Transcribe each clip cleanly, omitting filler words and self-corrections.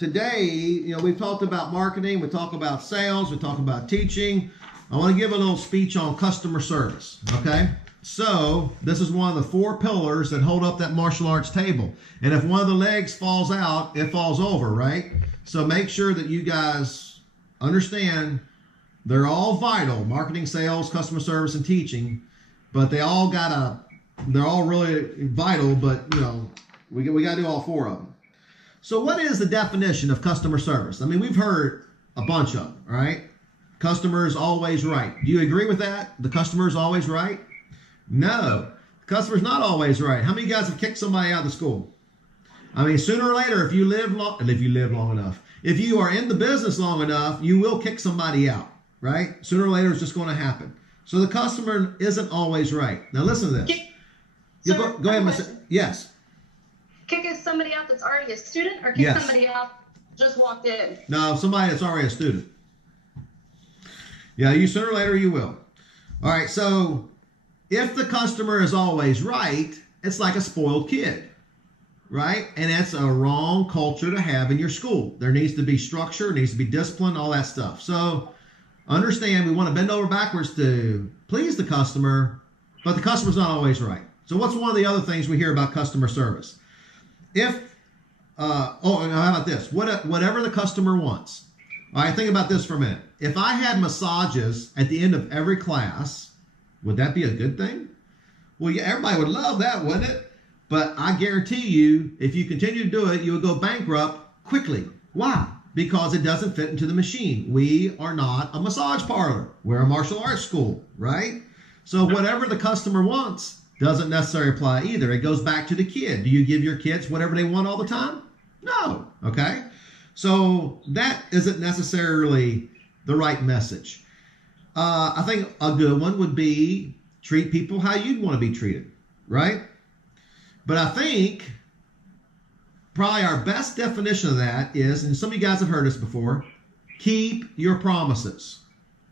today, we've talked about marketing, we talk about sales, we talk about teaching. I want to give a little speech on customer service, okay? So this is one of the 4 pillars that hold up that martial arts table. And if one of the legs falls out, it falls over, right? So make sure that you guys understand they're all vital: marketing, sales, customer service, and teaching. But they're all really vital, but we got to do all 4 of them. So what is the definition of customer service? I mean, we've heard a bunch of them, right? Customer is always right. Do you agree with that? The customer is always right? No, the customer's not always right. How many of you guys have kicked somebody out of the school? I mean, sooner or later, if you live long enough, if you are in the business long enough, you will kick somebody out, right? Sooner or later, it's just going to happen. So the customer isn't always right. Now listen to this. Go ahead, Miss. Yes. Kicking somebody out that's already a student, or kick somebody out just walked in? No, somebody that's already a student. Yeah, you sooner or later you will. All right, so if the customer is always right, it's like a spoiled kid, right? And that's a wrong culture to have in your school. There needs to be structure, needs to be discipline, all that stuff. So understand, we want to bend over backwards to please the customer, but the customer's not always right. So what's one of the other things we hear about customer service? How about this? Whatever the customer wants. All right, think about this for a minute. If I had massages at the end of every class, would that be a good thing? Well, yeah, everybody would love that, wouldn't it? But I guarantee you, if you continue to do it, you would go bankrupt quickly. Why? Because it doesn't fit into the machine. We are not a massage parlor. We're a martial arts school, right? So whatever the customer wants doesn't necessarily apply either. It goes back to the kid. Do you give your kids whatever they want all the time? No. Okay? So that isn't necessarily the right message. I think a good one would be treat people how you'd want to be treated, right? But I think probably our best definition of that is, and some of you guys have heard this before, keep your promises.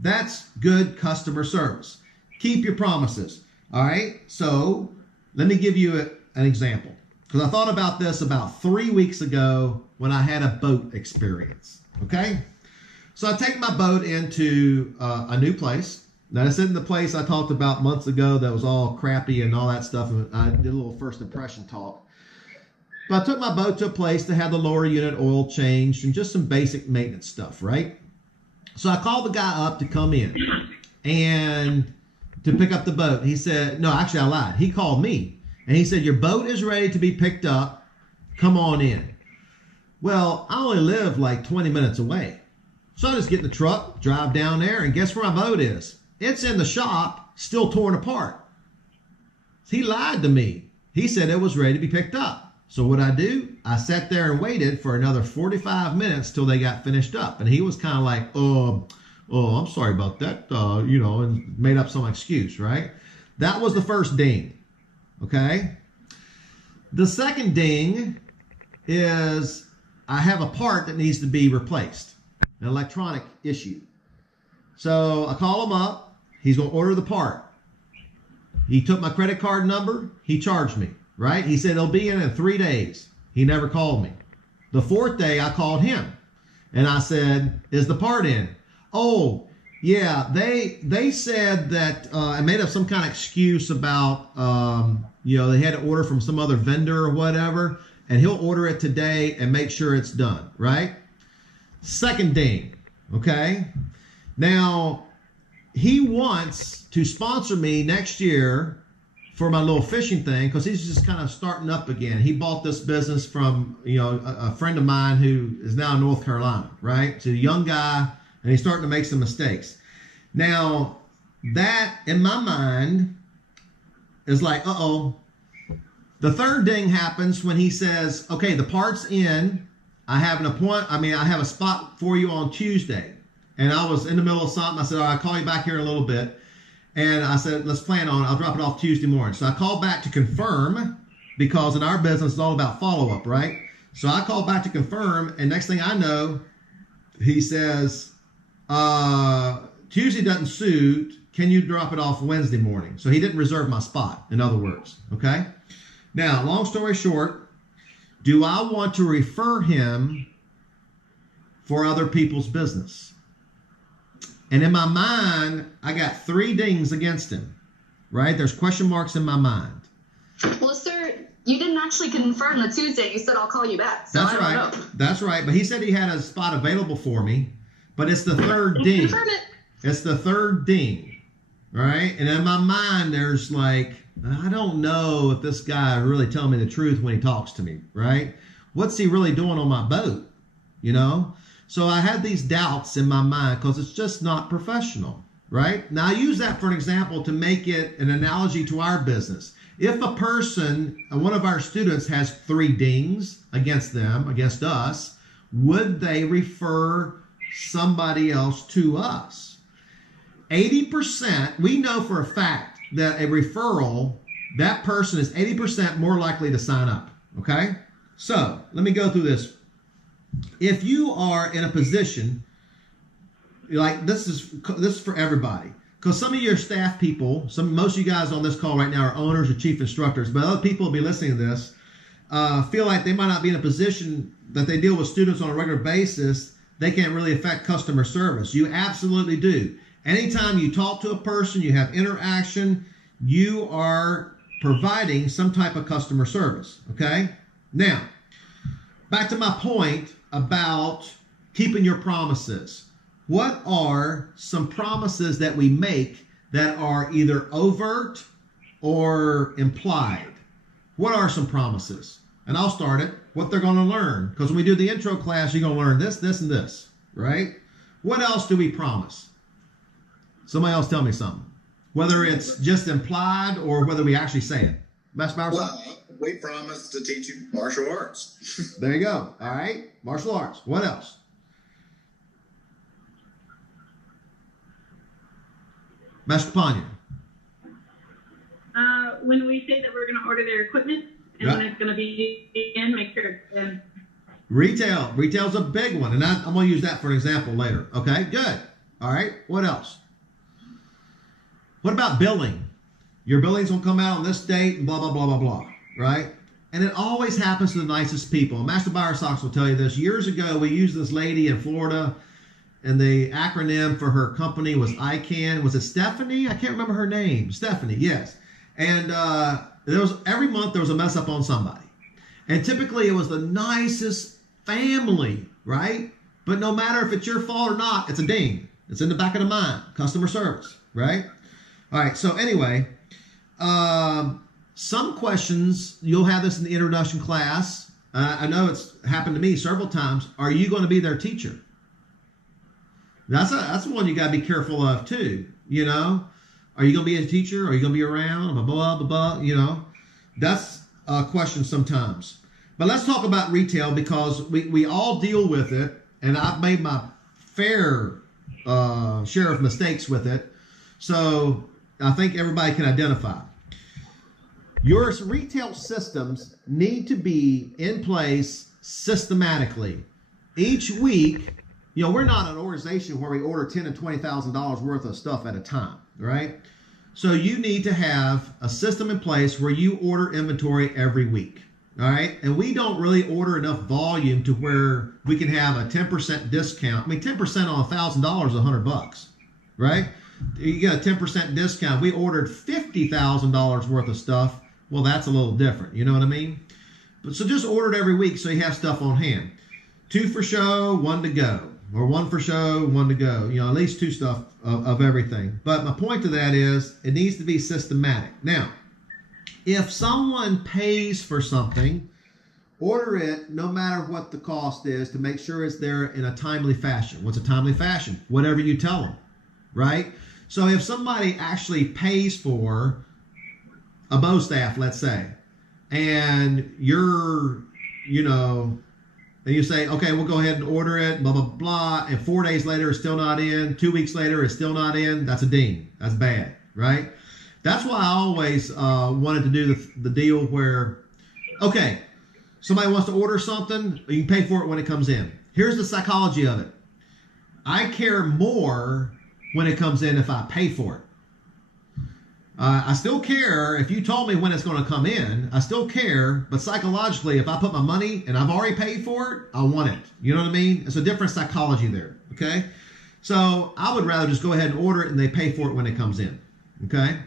That's good customer service. Keep your promises. All right, so let me give you an example, because I thought about this about 3 weeks ago when I had a boat experience, okay? So I take my boat into a new place. Now, this isn't the place I talked about months ago that was all crappy and all that stuff, and I did a little first impression talk. But I took my boat to a place to have the lower unit oil changed and just some basic maintenance stuff, right? So I called the guy up to come in and to pick up the boat. He said, no, actually I lied. He called me and he said, your boat is ready to be picked up. Come on in. Well, I only live like 20 minutes away. So I just get in the truck, drive down there, and guess where my boat is? It's in the shop, still torn apart. He lied to me. He said it was ready to be picked up. So what I do? I sat there and waited for another 45 minutes till they got finished up. And he was kind of like, oh, I'm sorry about that, and made up some excuse, right? That was the first ding, okay? The second ding is I have a part that needs to be replaced, an electronic issue. So I call him up. He's going to order the part. He took my credit card number. He charged me, right? He said it'll be in 3 days. He never called me. The 4th day, I called him, and I said, is the part in? Oh, yeah, they said that I made up some kind of excuse about, they had to order from some other vendor or whatever, and he'll order it today and make sure it's done, right? Second ding, okay? Now, he wants to sponsor me next year for my little fishing thing because he's just kind of starting up again. He bought this business from, a friend of mine who is now in North Carolina, right? So a young guy, and he's starting to make some mistakes. Now, that, in my mind, is like, uh-oh. The third ding happens when he says, okay, the part's in. I have I have a spot for you on Tuesday. And I was in the middle of something. I said, all right, I'll call you back here in a little bit. And I said, let's plan on it. I'll drop it off Tuesday morning. So I called back to confirm, because in our business, it's all about follow-up, right? So I called back to confirm, and next thing I know, he says, Tuesday doesn't suit. Can you drop it off Wednesday morning? So he didn't reserve my spot, in other words, okay? Now, long story short, do I want to refer him for other people's business. And in my mind, I got 3 dings against him, right? There's question marks in my mind. Well, sir, you didn't actually confirm the Tuesday. You said, I'll call you back. So That's I right. don't know. That's right. But he said he had a spot available for me, but it's the 3rd ding. Confirm it. It's the 3rd ding, right? And in my mind, there's like, I don't know if this guy really telling me the truth when he talks to me, right? What's he really doing on my boat, you know? So I had these doubts in my mind because it's just not professional, right? Now I use that for an example to make it an analogy to our business. If a person, one of our students has 3 dings against them, against us, would they refer somebody else to us? 80%, we know for a fact that a referral, that person is 80% more likely to sign up, okay? So let me go through this. If you are in a position, like this is for everybody, because some of your staff people, most of you guys on this call right now are owners or chief instructors, but other people will be listening to this, feel like they might not be in a position that they deal with students on a regular basis, they can't really affect customer service. You absolutely do. Anytime you talk to a person, you have interaction, you are providing some type of customer service, okay? Now, back to my point about keeping your promises. What are some promises that we make that are either overt or implied? What are some promises? And I'll start it, what they're going to learn. Because when we do the intro class, you're going to learn this, this, and this, right? What else do we promise? Somebody else tell me something. Whether it's just implied or whether we actually say it. Master Bauer? Well, we promise to teach you martial arts. There you go. All right. Martial arts. What else? Master Panya. When we say that we're going to order their equipment and when it's going to be in, make sure it's in. Retail. Retail's a big one. And I'm going to use that for an example later. Okay, good. All right. What else? What about billing? Your billings will come out on this date and blah, blah, blah, blah, blah. Right? And it always happens to the nicest people. Master Buyer Socks will tell you this. Years ago, we used this lady in Florida, and the acronym for her company was ICANN. Was it Stephanie? I can't remember her name. Stephanie, yes. And every month there was a mess up on somebody. And typically it was the nicest family, right? But no matter if it's your fault or not, it's a ding. It's in the back of the mind. Customer service, right? All right, so anyway, some questions, you'll have this in the introduction class. I know it's happened to me several times. Are you going to be their teacher? That's one you got to be careful of too, you know. Are you going to be a teacher? Are you going to be around? Blah, blah, blah, blah, you know. That's a question sometimes. But let's talk about retail because we all deal with it, and I've made my fair share of mistakes with it. So I think everybody can identify. Your retail systems need to be in place systematically. Each week, you know, we're not an organization where we order $10,000 and $20,000 worth of stuff at a time, right? So you need to have a system in place where you order inventory every week, all right? And we don't really order enough volume to where we can have a 10% discount. I mean, 10% on $1,000 is $100, right? You get a 10% discount. We ordered $50,000 worth of stuff. Well, that's a little different. You know what I mean? But so just order it every week so you have stuff on hand. 2 for show, 1 to go. Or 1 for show, 1 to go. You know, at least 2 stuff of everything. But my point to that is it needs to be systematic. Now, if someone pays for something, order it no matter what the cost is to make sure it's there in a timely fashion. What's a timely fashion? Whatever you tell them, right? So if somebody actually pays for a bow staff, let's say, and you're, you know, and you say, okay, we'll go ahead and order it, blah, blah, blah, and 4 days later it's still not in, 2 weeks later it's still not in, that's a ding. That's bad, right? That's why I always wanted to do the deal where, okay, somebody wants to order something, you can pay for it when it comes in. Here's the psychology of it. I care more when it comes in if I pay for it. I still care if you told me when it's going to come in. I still care, but psychologically, if I put my money and I've already paid for it, I want it. You know what I mean? It's a different psychology there, okay? So I would rather just go ahead and order it and they pay for it when it comes in, okay?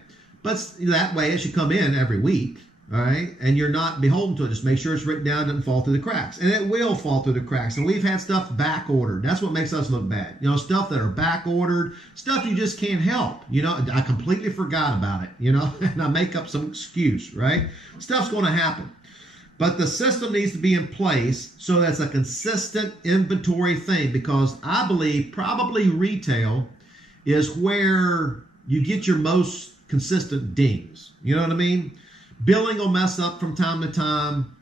But that way it should come in every week, all right? And you're not beholden to it. Just make sure it's written down, doesn't fall through the cracks. And it will fall through the cracks. And we've had stuff back ordered. That's what makes us look bad. You know, stuff that are back ordered, stuff you just can't help. You know, I completely forgot about it, you know, and I make up some excuse, right? Stuff's going to happen. But the system needs to be in place so that's a consistent inventory thing, because I believe probably retail is where you get your most consistent dings. You know what I mean? Billing will mess up from time to time.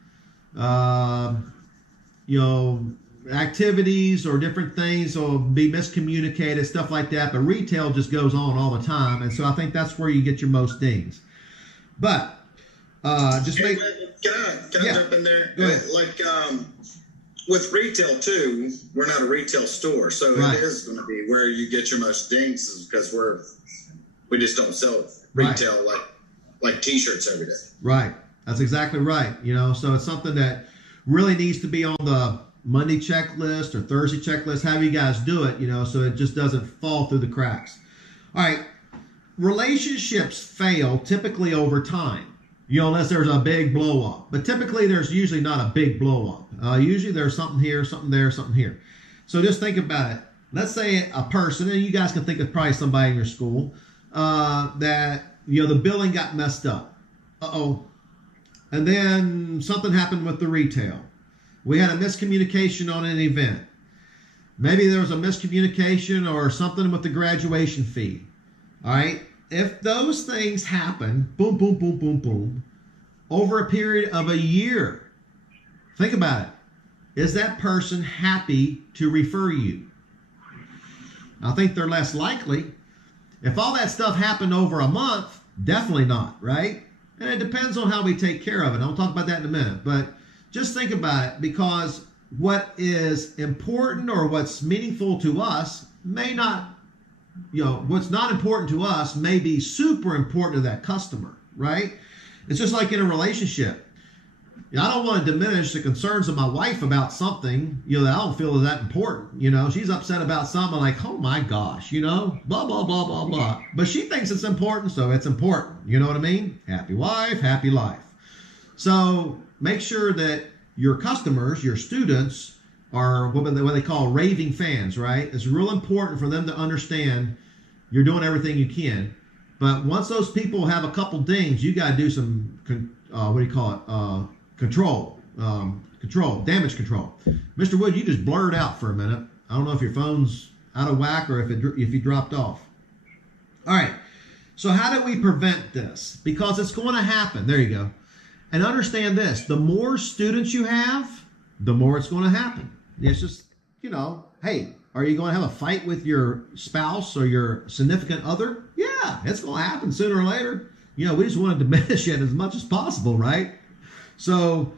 You know, activities or different things will be miscommunicated, stuff like that. But retail just goes on all the time. And so I think that's where you get your most dings. But just make... Can I jump in there? Go ahead. Like with retail too, we're not a retail store. So Right. it is going to be where you get your most dings, is because we just don't sell retail like t-shirts every day. Right. That's exactly right. You know, so it's something that really needs to be on the Monday checklist or Thursday checklist, however you guys do it, you know, so it just doesn't fall through the cracks. All right. Relationships fail typically over time, you know, unless there's a big blow up. But typically there's usually not a big blow up. Usually there's something here, something there, something here. So just think about it. Let's say a person, and you guys can think of probably somebody in your school, that, you know, the billing got messed up. Uh-oh. And then something happened with the retail. We had a miscommunication on an event. Maybe there was a miscommunication or something with the graduation fee. All right. If those things happen, boom, boom, boom, boom, boom, over a period of a year, think about it. Is that person happy to refer you? I think they're less likely. If all that stuff happened over a month, definitely not, right? And it depends on how we take care of it. I'll talk about that in a minute. But just think about it, because what is important or what's meaningful to us may not, you know, what's not important to us may be super important to that customer, right? It's just like in a relationship. I don't want to diminish the concerns of my wife about something, you know, that I don't feel is that important. You know, she's upset about something like, oh my gosh, you know, blah, blah, blah, blah, blah. But she thinks it's important, so it's important. You know what I mean? Happy wife, happy life. So make sure that your customers, your students, are what they call raving fans, right? It's real important for them to understand you're doing everything you can. But once those people have a couple dings, you got to do some, damage control. Mr. Wood, you just blurred out for a minute. I don't know if your phone's out of whack or if you dropped off. All right. So how do we prevent this? Because it's going to happen. There you go. And understand this. The more students you have, the more it's going to happen. It's just, you know, hey, are you going to have a fight with your spouse or your significant other? Yeah, it's going to happen sooner or later. You know, we just want to diminish it as much as possible, right? So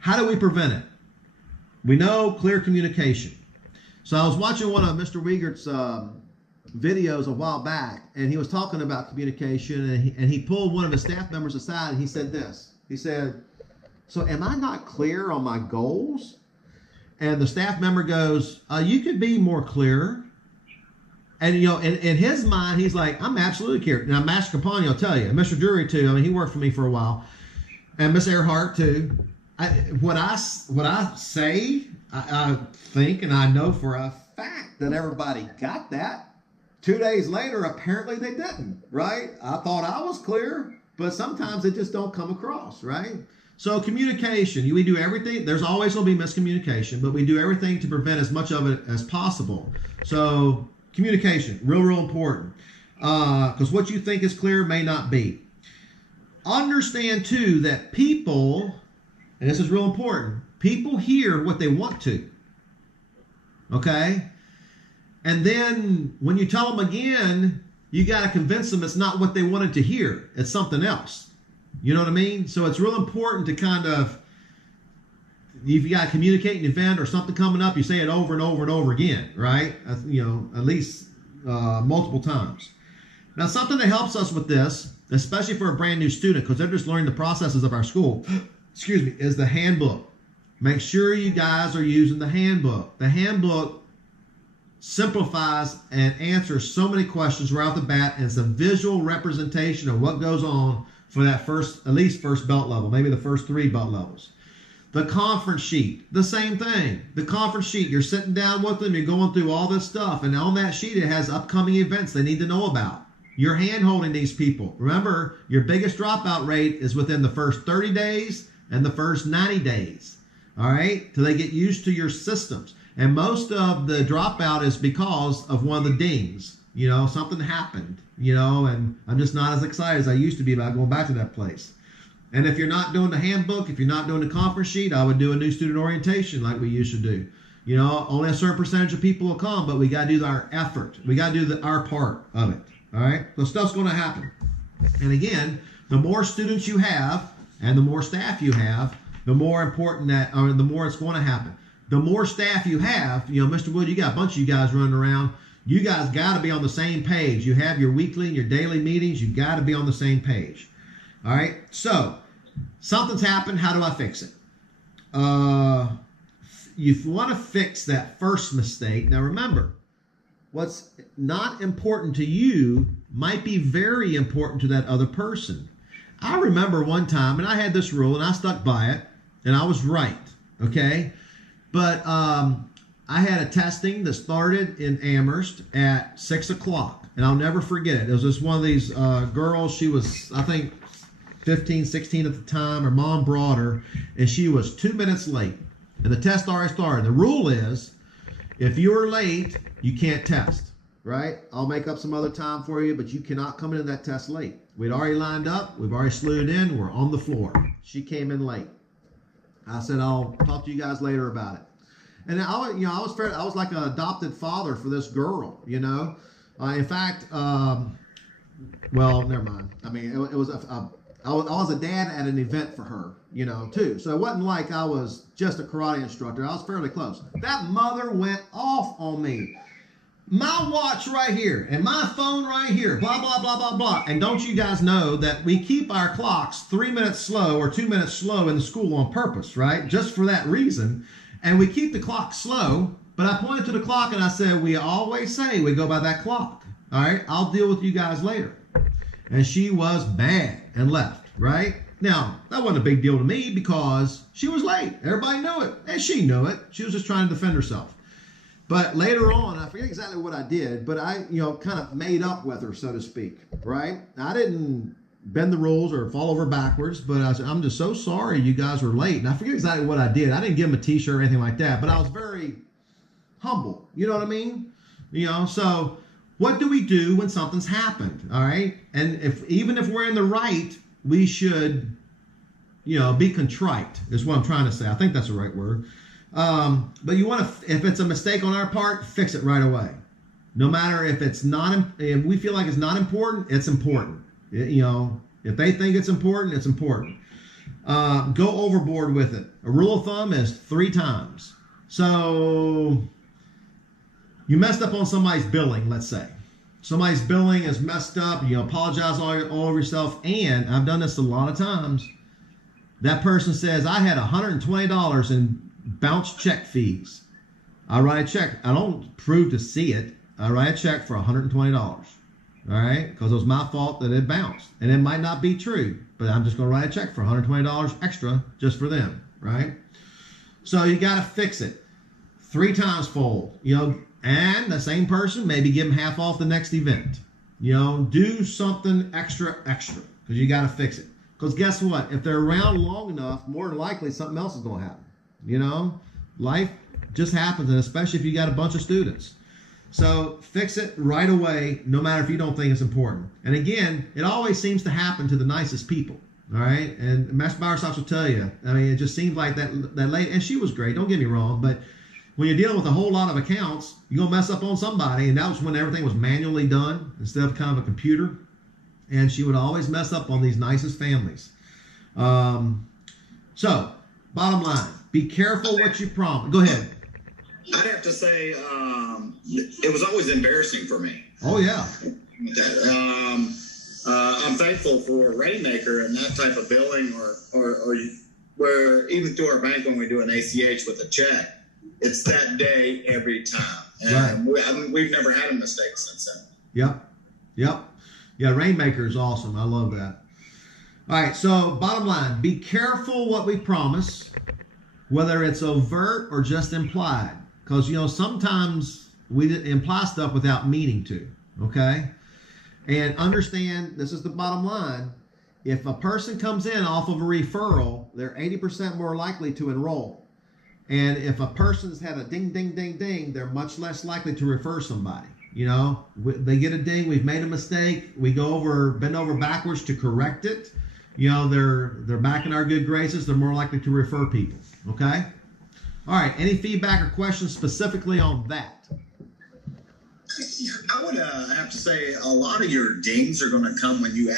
how do we prevent it? We know clear communication. So I was watching one of Mr. Wiegert's videos a while back, and he was talking about communication, and he pulled one of his staff members aside, and he said this. He said, so am I not clear on my goals? And the staff member goes, you could be more clear. And, you know, in his mind, he's like, I'm absolutely clear. Now, Master Caponi will tell you, and Mr. Drury too, I mean, he worked for me for a while, and Miss Earhart too. What I say, I think, and I know for a fact that everybody got that. 2 days later, apparently they didn't, right? I thought I was clear, but sometimes it just don't come across, right? So communication, we do everything. There's always going to be miscommunication, but we do everything to prevent as much of it as possible. So communication, real important, because what you think is clear may not be. Understand too that people, and this is real important, people hear what they want to. Okay? And then when you tell them again, you got to convince them it's not what they wanted to hear. It's something else. You know what I mean? So it's real important to kind of, if you got to communicate an event or something coming up, you say it over and over and over again, right? You know, at least multiple times. Now, something that helps us with this, especially for a brand new student, because they're just learning the processes of our school, excuse me, is the handbook. Make sure you guys are using the handbook. The handbook simplifies and answers so many questions right off the bat, and it's a visual representation of what goes on for that first belt level, maybe the first 3 belt levels. The conference sheet, the same thing. The conference sheet, you're sitting down with them, you're going through all this stuff, and on that sheet it has upcoming events they need to know about. You're hand-holding these people. Remember, your biggest dropout rate is within the first 30 days and the first 90 days. All right? Till they get used to your systems. And most of the dropout is because of one of the dings. You know, something happened, you know, and I'm just not as excited as I used to be about going back to that place. And if you're not doing the handbook, if you're not doing the conference sheet, I would do a new student orientation like we used to do. You know, only a certain percentage of people will come, but we got to do our effort. We got to do our part of it. All right? So stuff's going to happen. And again, the more students you have and the more staff you have, the more important that, or the more it's going to happen. The more staff you have, you know, Mr. Wood, you got a bunch of you guys running around. You guys got to be on the same page. You have your weekly and your daily meetings. You got to be on the same page. All right? So, something's happened. How do I fix it? You want to fix that first mistake. Now, remember, what's not important to you might be very important to that other person. I remember one time, and I had this rule, and I stuck by it, and I was right, okay? But I had a testing that started in Amherst at 6 o'clock, and I'll never forget it. It was just one of these girls. She was, I think, 15, 16 at the time. Her mom brought her, and she was 2 minutes late, and the test already started. The rule is, if you're late, you can't test, right? I'll make up some other time for you, but you cannot come into that test late. We'd already lined up. We've already slewed in. We're on the floor. She came in late. I said, I'll talk to you guys later about it. And I was like an adopted father for this girl, you know. In fact, well, never mind. I mean, it was I was a dad at an event for her, you know, too. So it wasn't like I was just a karate instructor. I was fairly close. That mother went off on me. My watch right here and my phone right here, blah, blah, blah, blah, blah. And don't you guys know that we keep our clocks 3 minutes slow or 2 minutes slow in the school on purpose, right? Just for that reason. And we keep the clock slow, but I pointed to the clock and I said, we always say we go by that clock. All right, I'll deal with you guys later. And she was mad and left, right? Now, that wasn't a big deal to me because she was late. Everybody knew it, and she knew it. She was just trying to defend herself. But later on, I forget exactly what I did, but I, kind of made up with her, so to speak, right? I didn't bend the rules or fall over backwards, but I said, I'm just so sorry you guys were late. And I forget exactly what I did. I didn't give them a t-shirt or anything like that, but I was very humble. You know what I mean? So what do we do when something's happened? All right. And even if we're in the right, we should, be contrite is what I'm trying to say. I think that's the right word. But you want to, if it's a mistake on our part, fix it right away. No matter if if we feel like it's not important, it's important. If they think it's important, it's important. Go overboard with it. A rule of thumb is 3 times. So you messed up on somebody's billing, let's say. Somebody's billing is messed up. You apologize all over yourself. And I've done this a lot of times. That person says, I had $120 in bounce check fees. I write a check. I don't prove to see it. I write a check for $120. All right? Because it was my fault that it bounced. And it might not be true, but I'm just going to write a check for $120 extra just for them. Right? So you got to fix it. 3 times fold. And the same person, maybe give them half off the next event. Do something extra, because you got to fix it. Because guess what? If they're around long enough, more than likely something else is going to happen. Life just happens, and especially if you got a bunch of students. So fix it right away, no matter if you don't think it's important. And again, it always seems to happen to the nicest people. All right? And Master Bowersox will tell you, it just seems like that lady, and she was great, don't get me wrong, but when you're dealing with a whole lot of accounts, you're going to mess up on somebody, and that was when everything was manually done instead of kind of a computer. And she would always mess up on these nicest families. So, bottom line, be careful what you promise. Go ahead. I'd have to say it was always embarrassing for me. Oh, yeah. With that. I'm thankful for Rainmaker and that type of billing, or where even through our bank when we do an ACH with a check, it's that day every time. And we've never had a mistake since then. Yep. Yeah, Rainmaker is awesome. I love that. All right, so bottom line, be careful what we promise, whether it's overt or just implied. Because, sometimes we imply stuff without meaning to, okay? And understand, this is the bottom line, if a person comes in off of a referral, they're 80% more likely to enroll. And if a person's had a ding, ding, ding, ding, they're much less likely to refer somebody. They get a ding, we've made a mistake, we bend over backwards to correct it. They're back in our good graces, they're more likely to refer people, okay? All right, any feedback or questions specifically on that? I would have to say a lot of your dings are going to come when you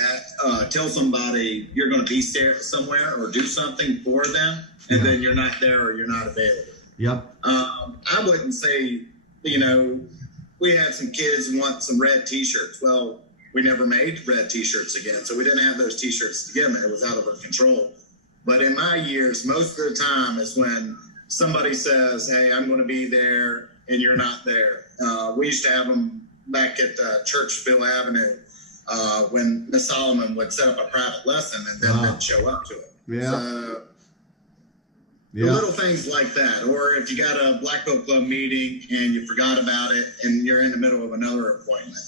tell somebody you're going to be somewhere or do something for them, and then you're not there or you're not available. Yep. I wouldn't say, we had some kids want some red T-shirts. Well, we never made red T-shirts again, so we didn't have those T-shirts to give them. It was out of our control. But in my years, most of the time is when somebody says, hey, I'm going to be there, and you're not there. We used to have them back at Churchville Avenue when Miss Solomon would set up a private lesson and then they'd show up to it. Yeah. So, little things like that. Or if you got a Black Belt Club meeting and you forgot about it and you're in the middle of another appointment.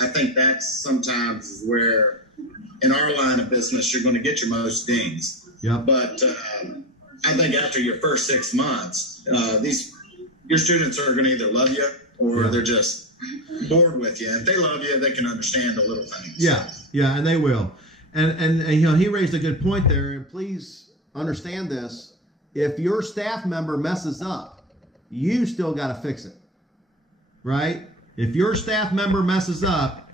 I think that's sometimes is where, in our line of business, you're going to get your most dings. Yeah. But I think after your first 6 months, your students are going to either love you or they're just bored with you. If they love you, they can understand the little things. Yeah, and they will. And he raised a good point there. And please understand this: if your staff member messes up, you still got to fix it, right? If your staff member messes up,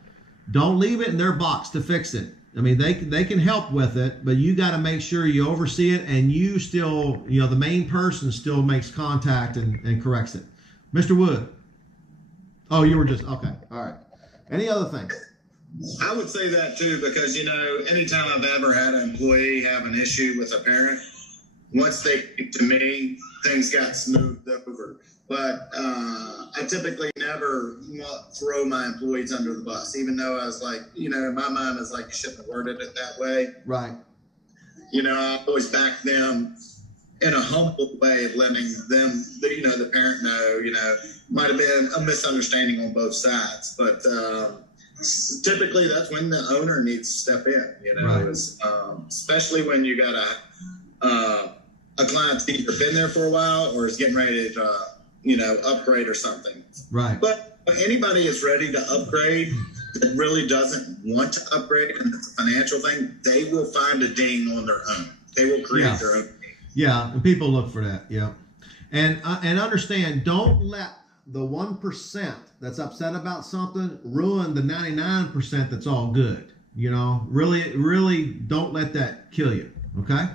don't leave it in their box to fix it. I mean, they can help with it, but you got to make sure you oversee it, and you still, the main person still makes contact and corrects it. Mr. Wood. Oh, you were just, okay. All right. Any other things? I would say that too, because, anytime I've ever had an employee have an issue with a parent, once they came to me, things got smoothed over. But I typically never throw my employees under the bus, even though I was like, in my mind, it's like, you shouldn't have worded it that way. Right. I always back them in a humble way of letting them, the parent know, might have been a misunderstanding on both sides. But typically that's when the owner needs to step in, Right. Especially when you got a client's either been there for a while or is getting ready to, upgrade or something. Right. But anybody is ready to upgrade that really doesn't want to upgrade, and it's a financial thing, they will find a ding on their own. They will create their own ding. Yeah, and people look for that. Yeah. And understand, don't let the 1% that's upset about something ruin the 99% that's all good. Really don't let that kill you. Okay?